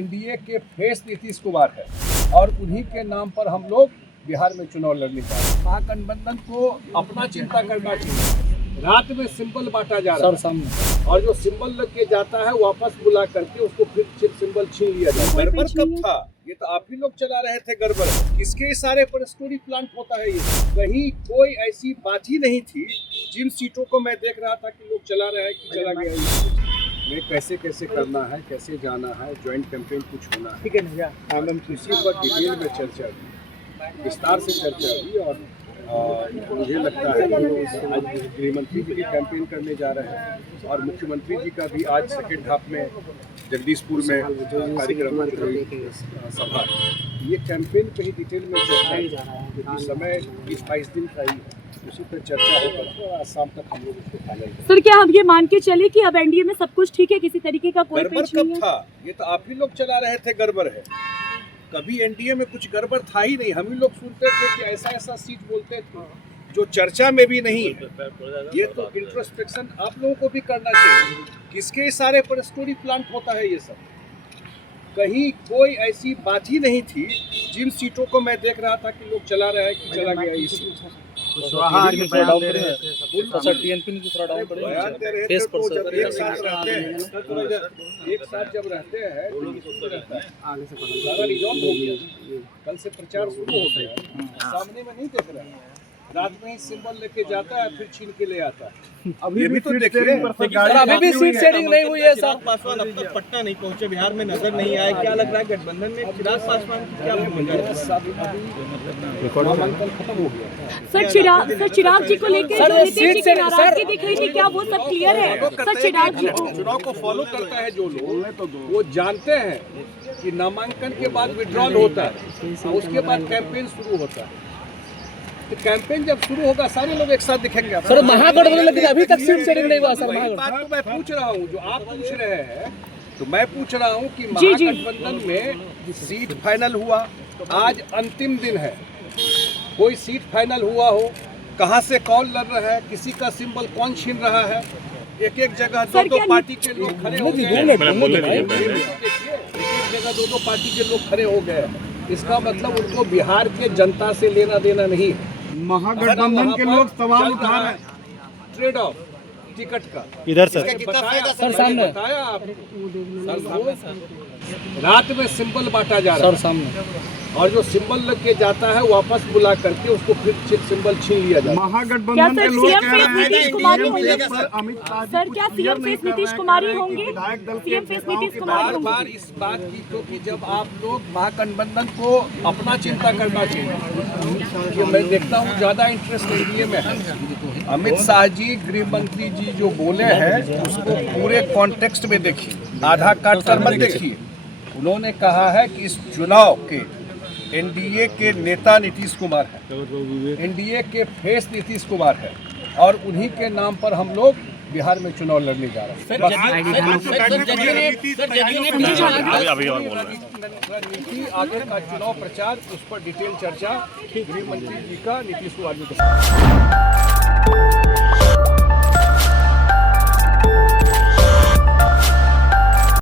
NDA के face Nitish Kumar है और उन्हीं के नाम पर हम लोग बिहार में चुनाव लड़ने जा रहे हैं। महागठबंधन को अपना चिंता करना चाहिए। रात में सिंबल बांटा जा रहा है और जो सिंबल लग के जाता है वापस बुला करके उसको फिर सिंबल छीन लिया जाता है। गड़बड़ कब था? ये तो आप ही लोग चला रहे थे गड़बड़। किसके इशारे पर स्टोरी प्लांट होता है? ये कहीं कोई ऐसी बात ही नहीं थी। जिन सीटों को मैं देख रहा था कि लोग चला रहे हैं कि चला गया में कैसे कैसे करना है, कैसे जाना है, ज्वाइंट कैंपेन कुछ होना है, ठीक है ना? इसी पर डिटेल में चर्चा हुई, विस्तार से चर्चा हुई और मुझे लगता है कि आज गृह मंत्री जी भी कैंपेन करने जा रहे हैं और मुख्यमंत्री जी का भी आज सेकेंड हाफ में जगदीशपुर में कार्यक्रम सभा। ये कैंपेन कहीं डिटेल में चर्चा है। समय 20-22 दिन का ही है, उसी पर चर्चा होगा। आज शाम तक हम लोग उसको फाइनल करेंगे। सर, क्या हम ये मान के चले कि अब एनडीए में सब कुछ ठीक है, किसी तरीके का कोई गड़बड़ पेच नहीं कब है? था? ये तो आप ही लोग चला रहे थे गड़बड़ है। कभी एनडीए में कुछ गड़बड़ था ही नहीं। हम ही लोग सुनते थे कि ऐसा ऐसा सीट बोलते थे जो चर्चा में भी नहीं है। ये तो इंट्रोस्पेक्शन आप लोगों को भी करना चाहिए। किसके इशारे पर स्टोरी प्लांट होता है? ये सब कहीं कोई ऐसी बात ही नहीं थी। जिन सीटों को मैं देख रहा था कि लोग चला रहे हैं कि चला गया इस एक साथ जब रहते हैं सारा रिजॉल्व हो गया। कल से प्रचार शुरू हो गया, सामने में नहीं देख रहा है। रात में ही सिंबल लेके जाता है फिर छीन के ले आता है। अभी भी तो देखिए, अभी भी सीट सेटिंग नहीं हुई है सर। पासवान अब तक पटना नहीं पहुंचे, बिहार में नजर नहीं आए। क्या लग रहा है गठबंधन में चिराग पासवान की क्या भूमिका है? खत्म हो गया। सर चिराग जी को लेकर नीतीश जी की नाराजगी दिख रही थी, क्या वो सब क्लियर है? सर चिराग जी को चुनाव को फॉलो करता है जो लोग, वो जानते हैं कि नामांकन के बाद विड्रॉल होता है, उसके बाद कैंपेन शुरू होता है। तो कैंपेन जब शुरू होगा सारे लोग एक साथ दिखेंगे। सर महागठबंधन लेकिन अभी तक सीट शेयरिंग नहीं हुआ सर। बात तो मैं पूछ रहा हूँ, जो आप पूछ रहे हैं तो मैं पूछ रहा हूँ कि महागठबंधन में सीट फाइनल हुआ, आज अंतिम दिन है। कोई सीट फाइनल हुआ हो, कहाँ से कौन लड़ रहा है, किसी का सिंबल कौन छीन रहा है? एक जगह दो पार्टी के लोग खड़े हो गए। एक जगह दो पार्टी के लोग खड़े हो गए। इसका मतलब उनको बिहार के जनता से लेना देना नहीं है। महागठबंधन के लोग सवाल उठा रहे हैं ट्रेड ऑफ टिकट का। इधर सर सर सामने बताया आपको। रात में सिंबल बांटा जा रहा है सामने, और जो सिंबल लग के जाता है वापस बुला करके उसको फिर सिंबल छीन लिया जाता है। महागठबंधन के लोग कह रहे हैं नीतीश कुमार होंगे? अमित शाह सर, क्या सीएम फेस नीतीश कुमार ही होंगे? सीएम फेस नीतीश कुमार बार होंगे? बार इस बात की तो कि जब आप लोग महागठबंधन को अपना चिंता करना चाहिए। कि मैं देखता हूँ ज्यादा इंटरेस्ट एनडीए में है। अमित शाह जी, गृह मंत्री जी जो बोले हैं उसको पूरे कॉन्टेक्स्ट में देखिए, आधा काट कर मत देखिए। उन्होंने कहा है कि इस चुनाव के एनडीए के नेता नीतीश कुमार है, एनडीए के फेस नीतीश कुमार है और उन्हीं के नाम पर हम लोग बिहार में चुनाव लड़ने जा रहे हैं। रणनीति, आगे का चुनाव प्रचार, उस पर डिटेल चर्चा गृह मंत्री जी का नीतीश कुमार जी के साथ।